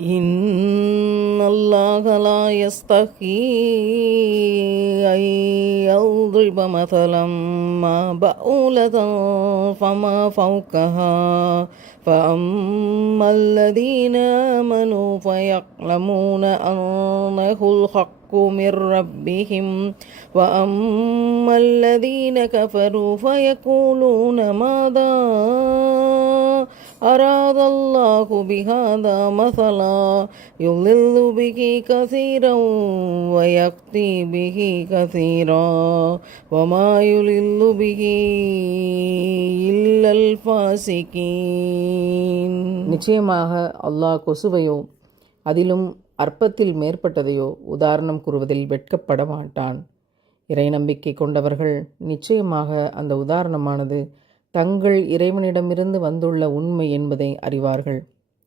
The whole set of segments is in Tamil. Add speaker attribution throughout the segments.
Speaker 1: إن الله لا يستحي أن يضرب مثلا ما بؤولة فما فوقها. فأما الذين آمنوا فيعلمون أنه الحق من ربهم وأما الذين كفروا فيقولون ماذا أراد الله بهذا مثلا يضل به كثيرا ويقتي به كثيرا وما يضل به إلا الفاسقين நிச்சயமாக அல்லாஹ் கொசுவையோ அதிலும் அற்பத்தில் மேற்பட்டதையோ உதாரணம் கூறுவதில் வெட்கப்பட மாட்டான். இறை நம்பிக்கை கொண்டவர்கள் நிச்சயமாக அந்த உதாரணமானது தங்கள் இறைவனிடமிருந்து வந்துள்ள உண்மை என்பதை அறிவார்கள்.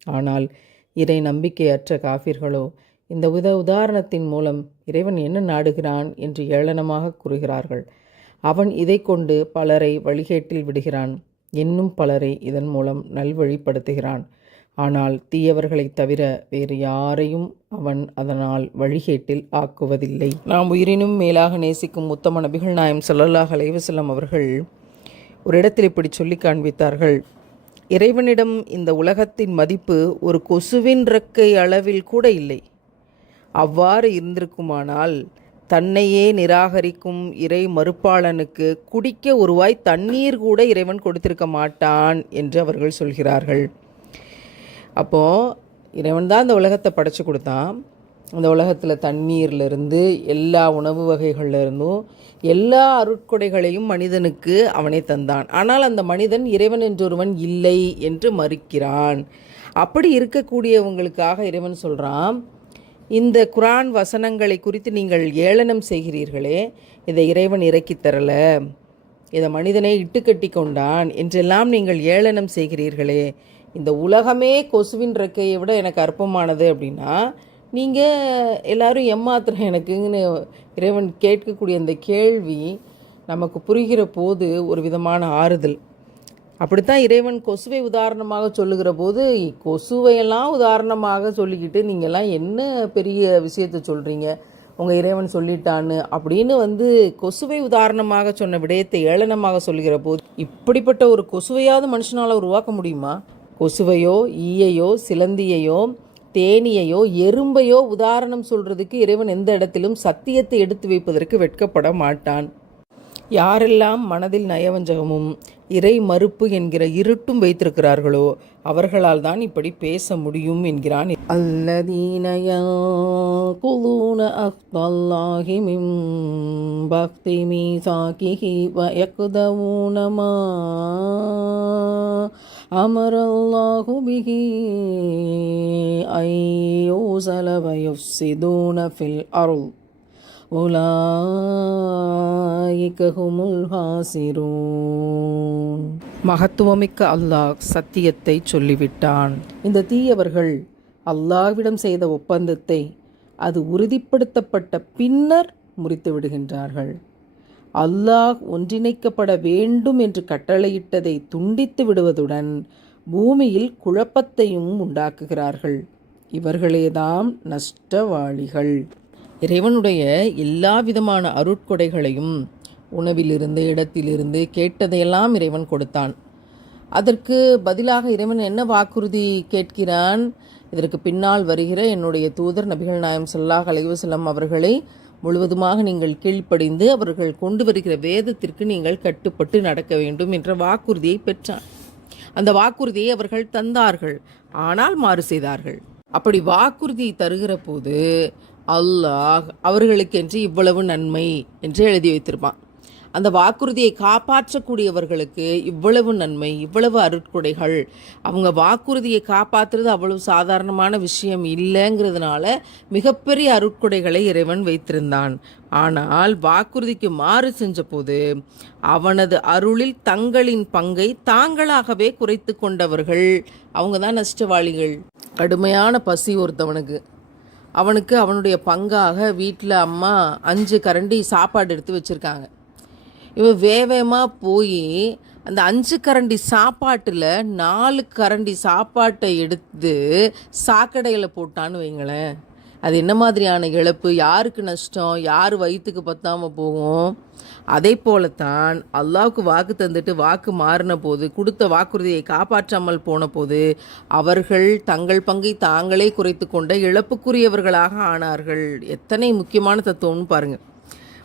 Speaker 1: ஆனால் இறை நம்பிக்கையற்ற காஃபிர்களோ இந்த உத உதாரணத்தின் மூலம் இறைவன் என்ன நாடுகிறான் என்று ஏளனமாக கூறுகிறார்கள். அவன் இதை கொண்டு பலரை வழிகேட்டில் விடுகிறான். இன்னும் பலரை இதன் மூலம் நல்வழிப்படுத்துகிறான். ஆனால் தீயவர்களைத் தவிர வேறு யாரையும் அவன் அதனால் வழிகேட்டில் ஆக்குவதில்லை. நாம் உயிரினும் மேலாக நேசிக்கும் உத்தம நபிகள் நாயம் சொல்லல்லாஹ் அலைவசல்லம் அவர்கள் ஒரு இடத்தில் இப்படி சொல்லி காண்பித்தார்கள். இறைவனிடம் இந்த உலகத்தின் மதிப்பு ஒரு கொசுவின் ரக்கை அளவில் கூட இல்லை. அவ்வாறு இருந்திருக்குமானால் தன்னையே நிராகரிக்கும் இறை மறுப்பாளனுக்கு குடிக்க ஒருவாய் தண்ணீர் கூட இறைவன் கொடுத்திருக்க மாட்டான் என்று அவர்கள் சொல்கிறார்கள். அப்போது இறைவன் தான் இந்த உலகத்தை படைச்சி கொடுத்தான். இந்த உலகத்தில் தண்ணீர்லேருந்து எல்லா உணவு வகைகள்லேருந்தும் எல்லா அருட்கொடைகளையும் மனிதனுக்கு அவனே தந்தான். ஆனால் அந்த மனிதன் இறைவன் என்றொருவன் இல்லை என்று மறுக்கிறான். அப்படி இருக்கக்கூடியவங்களுக்காக இறைவன் சொல்கிறான் இந்த குரான் வசனங்களை குறித்து நீங்கள் ஏளனம் செய்கிறீர்களே இதை இறைவன் இறக்கி தரல இதை மனிதனை இட்டுக்கட்டி கொண்டான் என்றெல்லாம் நீங்கள் ஏளனம் செய்கிறீர்களே இந்த உலகமே கொசுவின் ரெக்கையை விட எனக்கு அற்பமானது அப்படின்னா நீங்கள் எல்லாரும் எம்மாத்திரம் எனக்குங்கன்னு இறைவன் கேட்கக்கூடிய அந்த கேள்வி நமக்கு புரிகிற போது ஒரு விதமான ஆறுதல். அப்படித்தான் இறைவன் கொசுவை உதாரணமாக சொல்லுகிற போது கொசுவையெல்லாம் உதாரணமாக சொல்லிக்கிட்டு நீங்கள்லாம் என்ன பெரிய விஷயத்தை சொல்கிறீங்க உங்கள் இறைவன் சொல்லிட்டான்னு அப்படின்னு வந்து கொசுவை உதாரணமாக சொன்ன விடயத்தை ஏளனமாக சொல்லுகிற போது இப்படிப்பட்ட ஒரு கொசுவையாவது மனுஷனால் உருவாக்க முடியுமா? கொசுவையோ ஈயையோ சிலந்தியையோ தேனியையோ எறும்பையோ உதாரணம் சொல்றதுக்கு இறைவன் எந்த இடத்திலும் சத்தியத்தை எடுத்து வைப்பதற்கு வெட்கப்பட மாட்டான். யாரெல்லாம் மனதில் நயவஞ்சகமும் இறை மறுப்பு என்கிற இருட்டும் வைத்திருக்கிறார்களோ அவர்களால் தான் இப்படி பேச முடியும் என்கிறான். அல்லதீனயல்லாஹி மீசாக்கி வயக்குதவுனமா الله من بعد ميثاقه ويقدمون ما أمر الله به أن يوصل ويفسدون في الأرض உலாயிக ஹுமுல் ஹாசிரூன் மகத்துவமிக்க அல்லாஹ் சத்தியத்தை சொல்லிவிட்டான் இந்த தீயவர்கள் அல்லாஹ்விடம் செய்த ஒப்பந்தத்தை அது உறுதிப்படுத்தப்பட்ட பின்னர் முறித்து விடுகின்றார்கள் அல்லாஹ் ஒன்றிணைக்கப்பட வேண்டும் என்று கட்டளையிட்டதை துண்டித்து விடுவதுடன் பூமியில் குழப்பத்தையும் உண்டாக்குகிறார்கள். இவர்களேதாம் நஷ்டவாளிகள். இறைவனுடைய எல்லா விதமான அருட்கொடைகளையும் உணவிலிருந்து இடத்திலிருந்து கேட்டதையெல்லாம் இறைவன் கொடுத்தான். அதற்கு பதிலாக இறைவன் என்ன வாக்குறுதி கேட்கிறான்? இதற்கு பின்னால் வருகிற என்னுடைய தூதர் நபிகள் நாயம் சொல்லாஹ் அலைவசலம் அவர்களை முழுவதுமாக நீங்கள் கீழ்ப்படிந்து அவர்கள் கொண்டு வருகிற வேதத்திற்கு நீங்கள் கட்டுப்பட்டு நடக்க வேண்டும் என்ற வாக்குறுதியை பெற்றான். அந்த வாக்குறுதியை அவர்கள் தந்தார்கள். ஆனால் மாறு செய்தார்கள். அப்படி வாக்குறுதி தருகிற போது அல்லாஹ் அவர்களுக்கென்று இவ்வளவு நன்மை என்று எழுதி வைத்திருப்பான். அந்த வாக்குறுதியை காப்பாற்றக்கூடியவர்களுக்கு இவ்வளவு நன்மை இவ்வளவு அருட்கொடைகள். அவங்க வாக்குறுதியை காப்பாற்றுறது அவ்வளவு சாதாரணமான விஷயம் இல்லைங்கிறதுனால மிகப்பெரிய அருட்கொடைகளை இறைவன் வைத்திருந்தான். ஆனால் வாக்குறுதிக்கு மாறு செஞ்சபோது அவனது அருளில் தங்களின் பங்கை தாங்களாகவே குறைத்து கொண்டவர்கள். அவங்க தான் நஷ்டவாளிகள். கடுமையான பசி ஒருத்தவனுக்கு. அவனுக்கு அவனுடைய பங்காக வீட்டில் அம்மா அஞ்சு கரண்டி சாப்பாடு எடுத்து வச்சுருக்காங்க. இவன் வேவேமாக போய் அந்த அஞ்சு கரண்டி சாப்பாட்டில் நாலு கரண்டி சாப்பாட்டை எடுத்து சாக்கடையில் போட்டான்னு வைங்களேன். அது என்ன மாதிரியான இழப்பு? யாருக்கு நஷ்டம்? யார் வயிற்றுக்கு பத்தாமல் போகும்? அதே போலத்தான் அல்லாவுக்கு வாக்கு தந்துட்டு வாக்கு மாறின போது கொடுத்த வாக்குறுதியை காப்பாற்றாமல் போன போது அவர்கள் தங்கள் பங்கை தாங்களே குறைத்து கொண்ட இழப்புக்குரியவர்களாக ஆனார்கள். எத்தனை முக்கியமான தத்துவம்னு பாருங்கள்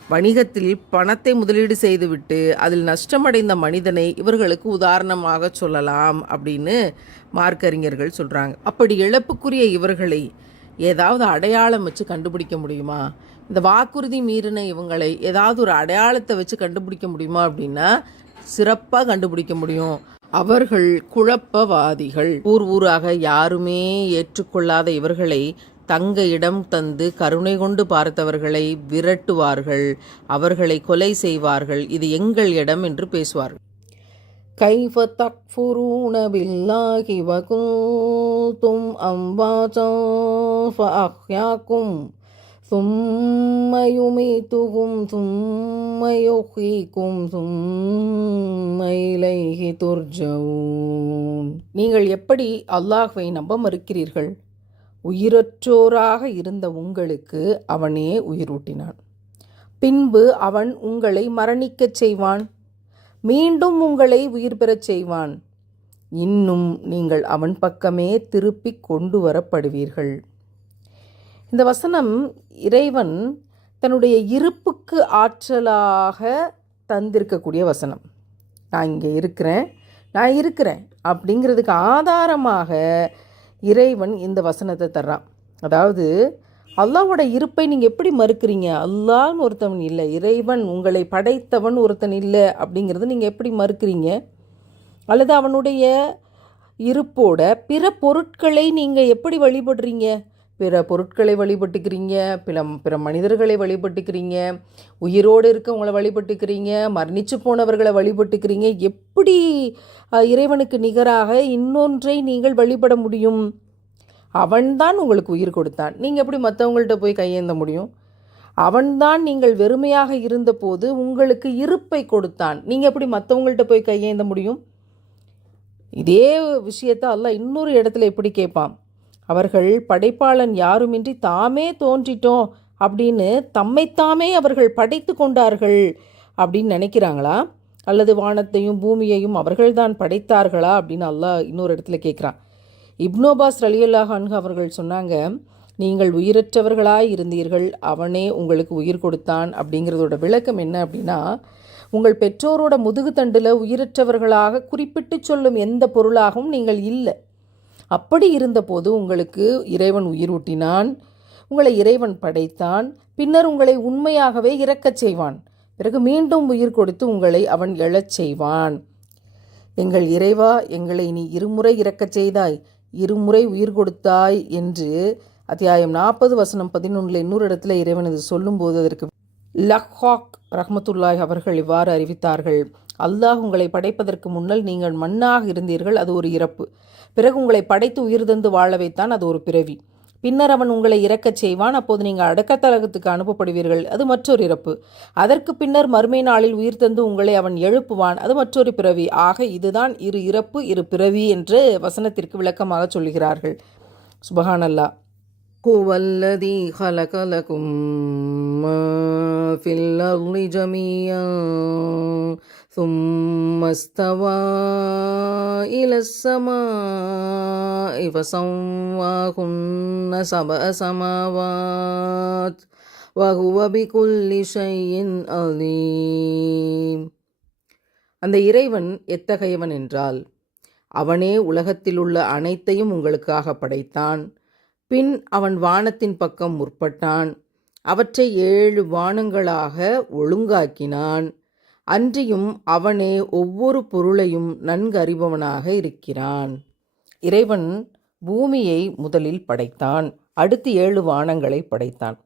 Speaker 1: வணிகத்தில் பணத்தை முதலீடு செய்துவிட்டு அதில் நஷ்டமடைந்த மனிதனை இவர்களுக்கு உதாரணமாக சொல்லலாம் அப்படின்னு மார்க்கறிஞர்கள் சொல்கிறாங்க அப்படி இழப்புக்குரிய இவர்களை ஏதாவது அடையாளம் வச்சு கண்டுபிடிக்க முடியுமா? இந்த வாக்குறுதி மீறின இவங்களை ஏதாவது ஒரு அடையாளத்தை வச்சு கண்டுபிடிக்க முடியுமா அப்படின்னா சிறப்பாக கண்டுபிடிக்க முடியும். அவர்கள் குழப்பவாதிகள். ஊர் ஊராக யாருமே ஏற்றுக்கொள்ளாத இவர்களை தங்க இடம் தந்து கருணை கொண்டு பார்த்தவர்களை விரட்டுவார்கள் அவர்களை கொலை செய்வார்கள் இது எங்கள் இடம் என்று பேசுவார்கள் கைஃப தக்ஃபுரூன பில்லாஹி வகுந்தும் அம்வாஜம் ஃபஅஹ்யாக்கும் ثم يميتكم ثم يحييكم ثم إليه ترجعون நீங்கள் எப்படி அல்லாஹ்வை நம்ப மறுக்கிறீர்கள் உயிரற்றோராக இருந்த உங்களுக்கு அவனே உயிரூட்டினான். பின்பு அவன் உங்களை மரணிக்கச் செய்வான். மீண்டும் உங்களை உயிர் பெறச் செய்வான். இன்னும் நீங்கள் அவன் பக்கமே திருப்பிக் கொண்டு வரப்படுவீர்கள். இந்த வசனம் இறைவன் தன்னுடைய இருப்புக்கு ஆற்றலாக தந்திருக்கக்கூடிய வசனம். நான் இங்கே இருக்கிறேன் நான் இருக்கிறேன் அப்படிங்கிறதுக்கு ஆதாரமாக இறைவன் இந்த வசனத்தை தர்றான். அதாவது அல்லாவோட இருப்பை நீங்கள் எப்படி மறுக்கிறீங்க? அல்லான்னு ஒருத்தவன் இல்லை. இறைவன் உங்களை படைத்தவன் ஒருத்தன் இல்லை அப்படிங்கிறது நீங்கள் எப்படி மறுக்கிறீங்க? அல்லது அவனுடைய இருப்போட பிற பொருட்களை நீங்கள் எப்படி வழிபடுறீங்க? பிற பொருட்களை வழிபட்டுக்கிறீங்க பிற பிற மனிதர்களை வழிபட்டுக்கிறீங்க உயிரோடு இருக்கவங்களை வழிபட்டுக்கிறீங்க மரணிச்சு போனவர்களை வழிபட்டுக்கிறீங்க எப்படி இறைவனுக்கு நிகராக இன்னொன்றை நீங்கள் வழிபட முடியும்? அவன்தான் உங்களுக்கு உயிர் கொடுத்தான். நீங்கள் எப்படி மற்றவங்கள்ட்ட போய் கையேந்த முடியும்? அவன்தான் நீங்கள் வெறுமையாக இருந்தபோது உங்களுக்கு இருப்பை கொடுத்தான். நீங்கள் எப்படி மற்றவங்கள்ட்ட போய் கையேந்த முடியும்? இதே விஷயத்தை அல்ல இன்னொரு இடத்துல எப்படி கேட்பான்? அவர்கள் படைப்பாளன் யாருமின்றி தாமே தோன்றிட்டோம் அப்படின்னு தம்மைத்தாமே அவர்கள் படைத்து கொண்டார்கள் அப்படின்னு நினைக்கிறாங்களா? அல்லது வானத்தையும் பூமியையும் அவர்கள்தான் படைத்தார்களா? அப்படின்னு அல்லாஹ் இன்னொரு இடத்துல கேட்குறான். இப்னோபாஸ் ரலியல்லாஹ் அன்ஹு அவர்கள் சொன்னாங்க நீங்கள் உயிரற்றவர்களாய் இருந்தீர்கள் அவனே உங்களுக்கு உயிர் கொடுத்தான். அப்படிங்கிறதோட விளக்கம் என்ன அப்படின்னா உங்கள் பெற்றோரோட முதுகுத்தண்டில் உயிரற்றவர்களாக குறிப்பிட்டு சொல்லும் எந்த பொருளாகவும் நீங்கள் இல்லை. அப்படி இருந்தபோது உங்களுக்கு இறைவன் உயிரூட்டினான் உங்களை இறைவன் படைத்தான் பின்னர் உங்களை உண்மையாகவே இறக்கச் செய்வான். பிறகு மீண்டும் உயிர் கொடுத்து உங்களை அவன் எழச் செய்வான். எங்கள் இறைவா எங்களை நீ இருமுறை இறக்கச் செய்தாய் இருமுறை உயிர் கொடுத்தாய் என்று அத்தியாயம் நாற்பது வசனம் பதினொன்றில் இன்னொரு இடத்துல இறைவன் இது சொல்லும்போது அதற்கு லஹாக் ரஹமத்துல்லாய் அவர்கள் இவ்வாறு அறிவித்தார்கள். அல்லாஹ் உங்களை படைப்பதற்கு முன்னல் நீங்கள் மண்ணாக இருந்தீர்கள் அது ஒரு இறப்பு. பிறகு உங்களை படைத்து உயிர் தந்து வாழ வைத்தான் அது ஒரு பிறவி. பின்னர் அவன் உங்களை இறக்கச் செய்வான் அப்போது நீங்கள் அடக்கத்தலகத்துக்கு அனுப்பப்படுவீர்கள் அது மற்றொரு இறப்பு. அதற்கு பின்னர் மறுமை நாளில் உயிர் தந்து உங்களை அவன் எழுப்புவான் அது மற்றொரு பிறவி. ஆக இதுதான் இரு இறப்பு இரு பிறவி என்று வசனத்திற்கு விளக்கமாக சொல்கிறார்கள் சுபஹானல்லா هو الذي خلق لكم ما في الأرض جميعا ثم استوى إلى السماء فسواهن سبع سماوات وهو بكل شيء عليم அந்த இறைவன் எத்தகையவன் என்றால் அவனே உலகத்திலுள்ள அனைத்தையும் உங்களுக்காக படைத்தான் பின் அவன் வானத்தின் பக்கம் முற்பட்டான். அவற்றை ஏழு வானங்களாக ஒழுங்காக்கினான். அன்றியும் அவனே ஒவ்வொரு பொருளையும் நன்கு அறிபவனாக இருக்கிறான். இறைவன் பூமியை முதலில் படைத்தான். அடுத்து ஏழு வானங்களை படைத்தான்.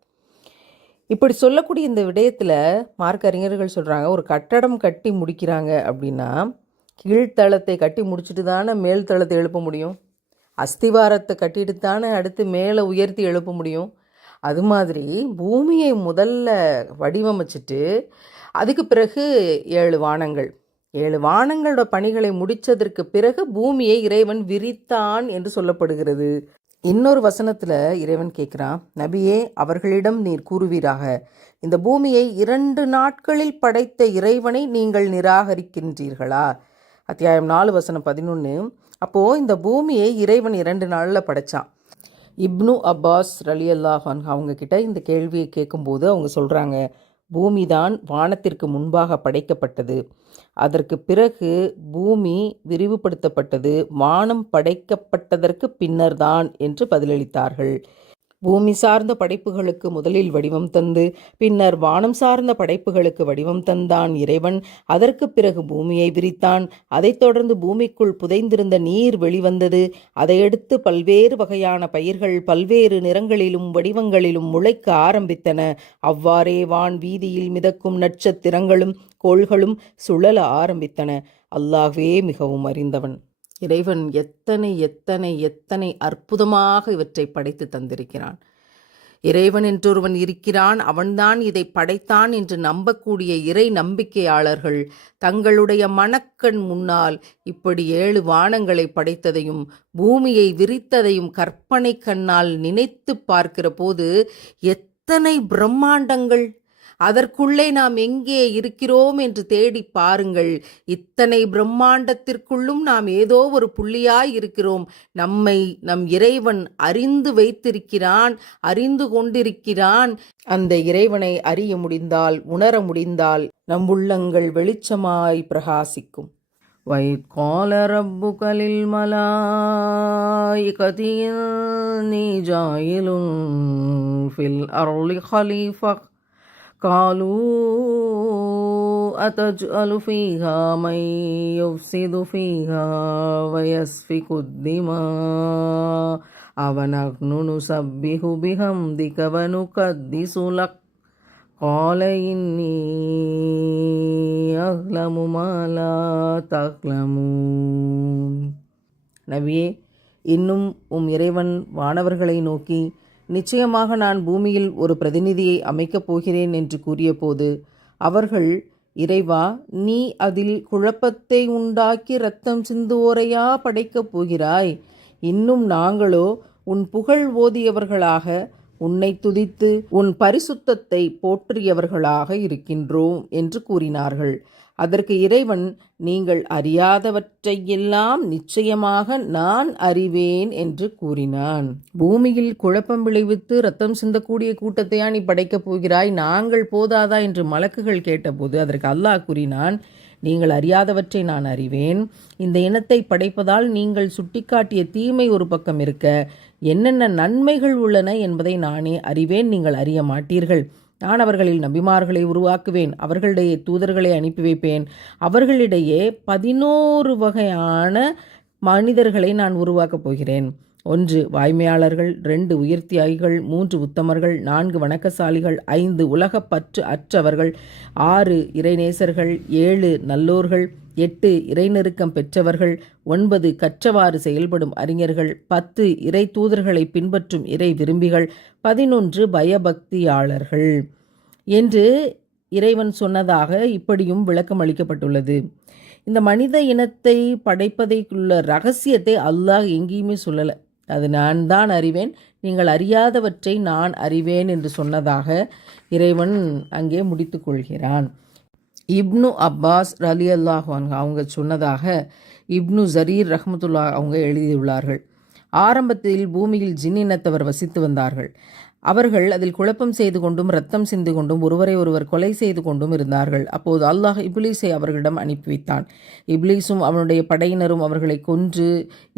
Speaker 1: இப்படி சொல்லக்கூடிய இந்த விடயத்தில் மார்க் அறிஞர்கள் சொல்கிறாங்க ஒரு கட்டடம் கட்டி முடிக்கிறாங்க அப்படின்னா கீழ்த்தளத்தை கட்டி முடிச்சுட்டு தானே மேல்தளத்தை எழுப்ப முடியும்? அஸ்திவாரத்தை கட்டிட்டு தானே அடுத்து மேலே உயர்த்தி எழுப்ப முடியும்? அது மாதிரி பூமியை முதல்ல வடிவமைச்சிட்டு அதுக்கு பிறகு ஏழு வானங்கள். ஏழு வானங்களோட பணிகளை முடித்ததற்கு பிறகு பூமியை இறைவன் விரித்தான் என்று சொல்லப்படுகிறது. இன்னொரு வசனத்தில் இறைவன் கேட்குறான் நபியே அவர்களிடம் நீர் கூறுவீராக. இந்த பூமியை இரண்டு நாட்களில் படைத்த இறைவனை நீங்கள் நிராகரிக்கின்றீர்களா? அத்தியாயம் நாலு வசனம் பதினொன்று அப்போது இந்த பூமியை இறைவன் இரண்டு நாளில் படைச்சான். இப்னு அப்பாஸ் ரலி அல்லாஹான் அவங்கக்கிட்ட இந்த கேள்வியை கேட்கும்போது அவங்க சொல்கிறாங்க பூமி தான் வானத்திற்கு முன்பாக படைக்கப்பட்டது. அதற்கு பிறகு பூமி விரிவுபடுத்தப்பட்டது வானம் படைக்கப்பட்டதற்கு பின்னர்தான் என்று பதிலளித்தார்கள். பூமி சார்ந்த படைப்புகளுக்கு முதலில் வடிவம் தந்து பின்னர் வானம் சார்ந்த படைப்புகளுக்கு வடிவம் தந்தான் இறைவன். அதற்கு பிறகு பூமியை விரித்தான். அதைத் தொடர்ந்து பூமிக்குள் புதைந்திருந்த நீர் வெளிவந்தது அதையடுத்து பல்வேறு வகையான பயிர்கள் பல்வேறு நிறங்களிலும் வடிவங்களிலும் முளைக்க ஆரம்பித்தன. அவ்வாறே வான் வீதியில் மிதக்கும் நட்சத்திரங்களும் கோள்களும் சுழல ஆரம்பித்தன. அல்லாஹ்வே மிகவும் அறிந்தவன். இறைவன் எத்தனை எத்தனை எத்தனை அற்புதமாக இவற்றை படைத்து தந்திருக்கிறான். இறைவன் என்றொருவன் இருக்கிறான் அவன்தான் இதை படைத்தான் என்று நம்பக்கூடிய இறை நம்பிக்கையாளர்கள் தங்களுடைய மணக்கண் முன்னால் இப்படி ஏழு வானங்களை படைத்ததையும் பூமியை விரித்ததையும் கற்பனை கண்ணால் நினைத்து பார்க்கிற போது எத்தனை பிரம்மாண்டங்கள்! அதற்குள்ளே நாம் எங்கே இருக்கிறோம் என்று தேடி பாருங்கள் இத்தனை பிரம்மாண்டத்திற்குள்ளும் நாம் ஏதோ ஒரு புள்ளியாய் இருக்கிறோம் நம்மை நம் இறைவன் அறிந்து வைத்திருக்கிறான் அறிந்து கொண்டிருக்கிறான் அந்த இறைவனை அறிய முடிந்தால் உணர முடிந்தால் நம் உள்ளங்கள் வெளிச்சமாய் பிரகாசிக்கும் وإذ قال ربك للملائكة إني جاعل في الأرض خليفة قالوا أتجعل فيها من يفسد فيها ويسفك الدماء أونحن نسبح بحمدك ونقدس لك قال إني أعلم ما لا تعلمون நபியே இன்னும் உம் இறைவன் வானவர்களை நோக்கி நிச்சயமாக நான் பூமியில் ஒரு பிரதிநிதியை அமைக்கப் போகிறேன் என்று கூறியபோது அவர்கள் இறைவா நீ அதில் குழப்பத்தை உண்டாக்கி ரத்தம் சிந்துவோரையா படைக்கப் போகிறாய்? இன்னும் நாங்களோ உன் புகழ் ஓதியவர்களாக உன்னை துதித்து உன் பரிசுத்தத்தை போற்றியவர்களாக இருக்கின்றோம் என்று கூறினார்கள். அதற்கு இறைவன் நீங்கள் அறியாதவற்றையெல்லாம் நிச்சயமாக நான் அறிவேன் என்று கூறினான். பூமியில் குழப்பம் விளைவித்து ரத்தம் சிந்தக்கூடிய கூட்டத்தையா நீ படைக்கப் போகிறாய்? நாங்கள் போதாதா? என்று மலக்குகள் கேட்டபோது அதற்கு அல்லாஹ் கூறினான் நீங்கள் அறியாதவற்றை நான் அறிவேன். இந்த இனத்தை படைப்பதால் நீங்கள் சுட்டிக்காட்டிய தீமை ஒரு பக்கம் இருக்க. என்னென்ன நன்மைகள் உள்ளன என்பதை நானே அறிவேன். நீங்கள் அறிய மாட்டீர்கள். நான் அவர்களில் நபிமார்களை உருவாக்குவேன் அவர்களிடையே தூதர்களை அனுப்பி வைப்பேன். அவர்களிடையே பதினோரு வகையான மனிதர்களை நான் உருவாக்கப் போகிறேன். ஒன்று வாய்மையாளர்கள் ரெண்டு உயர்த்தியாகிகள் மூன்று உத்தமர்கள் நான்கு வணக்கசாலிகள் ஐந்து உலகப்பற்று அற்றவர்கள் ஆறு இறைநேசர்கள் ஏழு நல்லோர்கள் எட்டு இறைநெருக்கம் பெற்றவர்கள் ஒன்பது கற்றவாறு செயல்படும் அறிஞர்கள் பத்து இறை தூதர்களை பின்பற்றும் இறை விரும்பிகள் பதினொன்று பயபக்தியாளர்கள். என்று இறைவன் சொன்னதாக இப்படியும் விளக்கம் அளிக்கப்பட்டுள்ளது. இந்த மனித இனத்தை படைப்பதைக்குள்ள ரகசியத்தை அல்லாஹ் எங்கேயுமே சொல்லலை. அது நான் தான் அறிவேன். நீங்கள் அறியாதவற்றை நான் அறிவேன் என்று சொன்னதாக இறைவன் அங்கே முடித்து கொள்கிறான். இப்னு அப்பாஸ் ரலி அல்லாஹான் அவங்க சொன்னதாக இப்னு ஜரீர் ரஹமத்துல்லா அவங்க எழுதியுள்ளார்கள். ஆரம்பத்தில் பூமியில் ஜின் இனத்தவர் வசித்து வந்தார்கள். அவர்கள் அதில் குழப்பம் செய்து கொண்டும் ரத்தம் சிந்து கொண்டும் ஒருவரை ஒருவர் கொலை செய்து கொண்டும் இருந்தார்கள். அப்போது அல்லாஹ் இப்லீஸை அவர்களிடம் அனுப்பி வைத்தான். இப்லீஸும் அவனுடைய படையினரும் அவர்களை கொன்று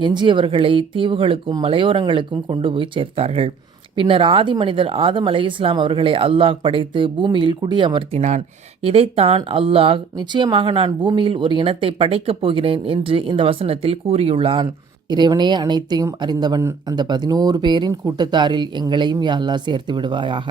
Speaker 1: எஞ்சியவர்களை தீவுகளுக்கும் மலையோரங்களுக்கும் கொண்டு போய் சேர்த்தார்கள். பின்னர் ஆதி மனிதர் ஆதம் அலை இஸ்லாம் அவர்களை அல்லாஹ் படைத்து பூமியில் குடியமர்த்தினான் இதைத்தான் அல்லாஹ் நிச்சயமாக நான் பூமியில் ஒரு இனத்தை படைக்கப் போகிறேன் என்று இந்த வசனத்தில் கூறியுள்ளான். இறைவனே அனைத்தையும் அறிந்தவன். அந்த பதினோரு பேரின் கூட்டத்தாரில் எங்களையும் யாழ்லா சேர்த்து விடுவாயாக.